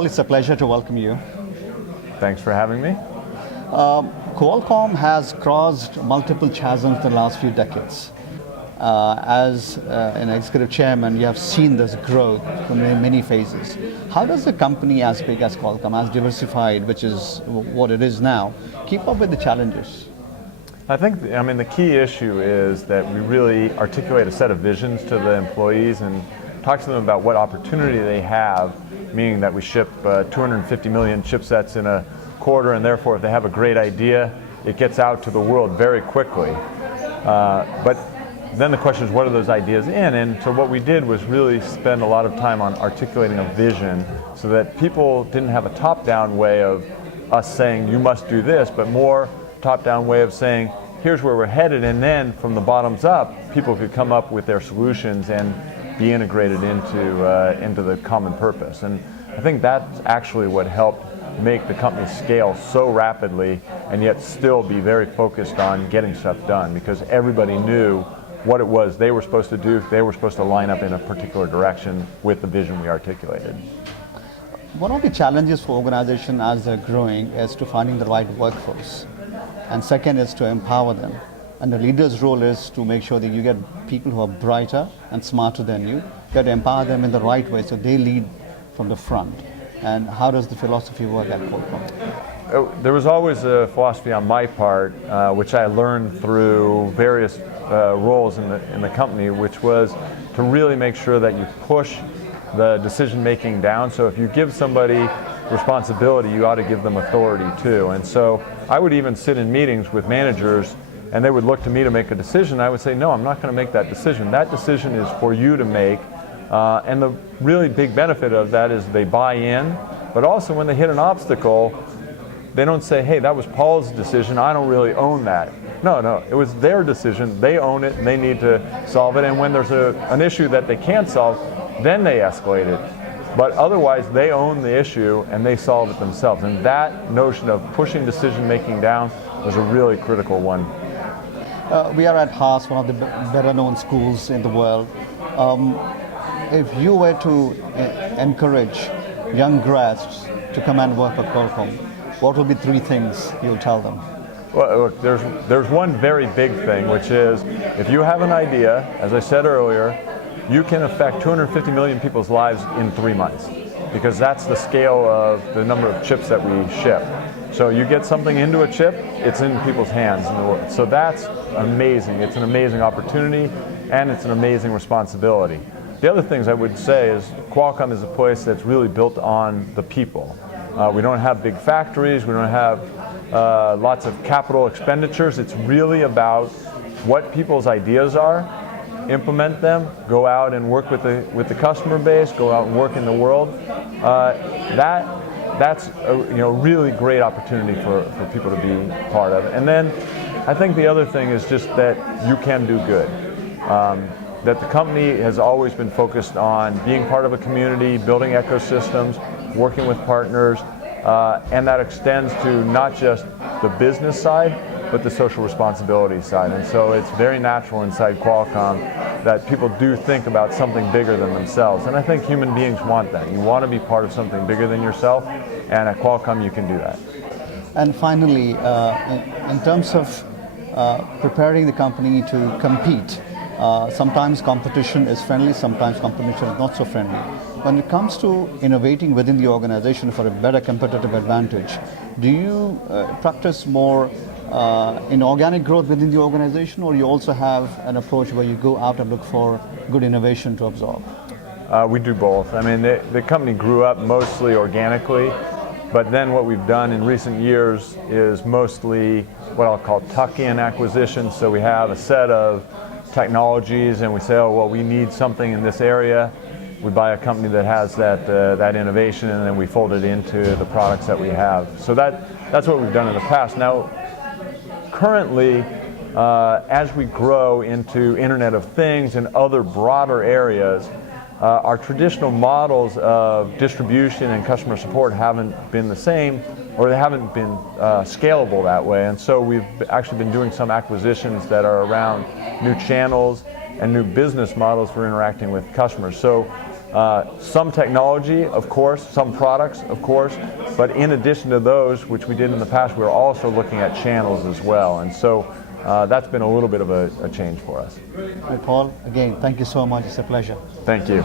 Paul, it's a pleasure to welcome you. Thanks for having me. Qualcomm has crossed multiple chasms in the last few decades. As an executive chairman, you have seen this growth in many phases. How does a company as big as Qualcomm, as diversified, which is what it is now, keep up with the challenges? I think, the key issue is that we really articulate a set of visions to the employees and talk to them about what opportunity they have, meaning that we ship 250 million chipsets in a quarter, and therefore if they have a great idea, it gets out to the world very quickly. But then the question is, what are those ideas in? And so what we did was really spend a lot of time on articulating a vision so that people didn't have a top-down way of us saying, you must do this, but more top-down way of saying, here's where we're headed, and then from the bottoms up, people could come up with their solutions and be integrated into the common purpose. And I think that's actually what helped make the company scale so rapidly and yet still be very focused on getting stuff done, because everybody knew what it was they were supposed to do. They were supposed to line up in a particular direction with the vision we articulated. One of the challenges for organizations as they're growing is to finding the right workforce. And second is to empower them. And the leader's role is to make sure that you get people who are brighter and smarter than you. You got to empower them in the right way so they lead from the front. And how does the philosophy work at Qualcomm? There was always a philosophy on my part, which I learned through various roles in the company, which was to really make sure that you push the decision-making down. So if you give somebody responsibility, you ought to give them authority too. And so I would even sit in meetings with managers and they would look to me to make a decision. I would say, no, I'm not going to make that decision. That decision is for you to make. And the really big benefit of that is they buy in, but also when they hit an obstacle, they don't say, hey, that was Paul's decision, I don't really own that. No, it was their decision, they own it, and they need to solve it. And when there's an issue that they can't solve, then they escalate it. But otherwise, they own the issue and they solve it themselves. And that notion of pushing decision-making down was a really critical one. We are at Haas, one of the better-known schools in the world. If you were to encourage young grads to come and work for Qualcomm, what would be 3 things you'll tell them? Well, look, there's one very big thing, which is if you have an idea, as I said earlier, you can affect 250 million people's lives in 3 months, because that's the scale of the number of chips that we ship. So you get something into a chip, it's in people's hands in the world. So that's amazing. It's an amazing opportunity, and it's an amazing responsibility. The other things I would say is Qualcomm is a place that's really built on the people. We don't have big factories, we don't have lots of capital expenditures. It's really about what people's ideas are, implement them, go out and work with the customer base, go out and work in the world. That's a really great opportunity for people to be part of. And then I think the other thing is just that you can do good. That the company has always been focused on being part of a community, building ecosystems, working with partners, and that extends to not just the business side, but the social responsibility side. And so it's very natural inside Qualcomm that people do think about something bigger than themselves. And I think human beings want that. You want to be part of something bigger than yourself, and at Qualcomm you can do that. And finally, in terms of preparing the company to compete, sometimes competition is friendly, sometimes competition is not so friendly. When it comes to innovating within the organization for a better competitive advantage, do you practice more in organic growth within the organization, or you also have an approach where you go out and look for good innovation to absorb? We do both. The company grew up mostly organically, but then what we've done in recent years is mostly what I'll call tuck-in acquisitions. So we have a set of technologies and we say, oh, well, we need something in this area. We buy a company that has that innovation, and then we fold it into the products that we have. So that's what we've done in the past. Now, currently, as we grow into Internet of Things and other broader areas, our traditional models of distribution and customer support haven't been the same, or they haven't been scalable that way. And so we've actually been doing some acquisitions that are around new channels and new business models for interacting with customers. So Some technology, of course, some products, of course, but in addition to those, which we did in the past, we're also looking at channels as well. And so that's been a little bit of a change for us. Paul, again, thank you so much. It's a pleasure. Thank you.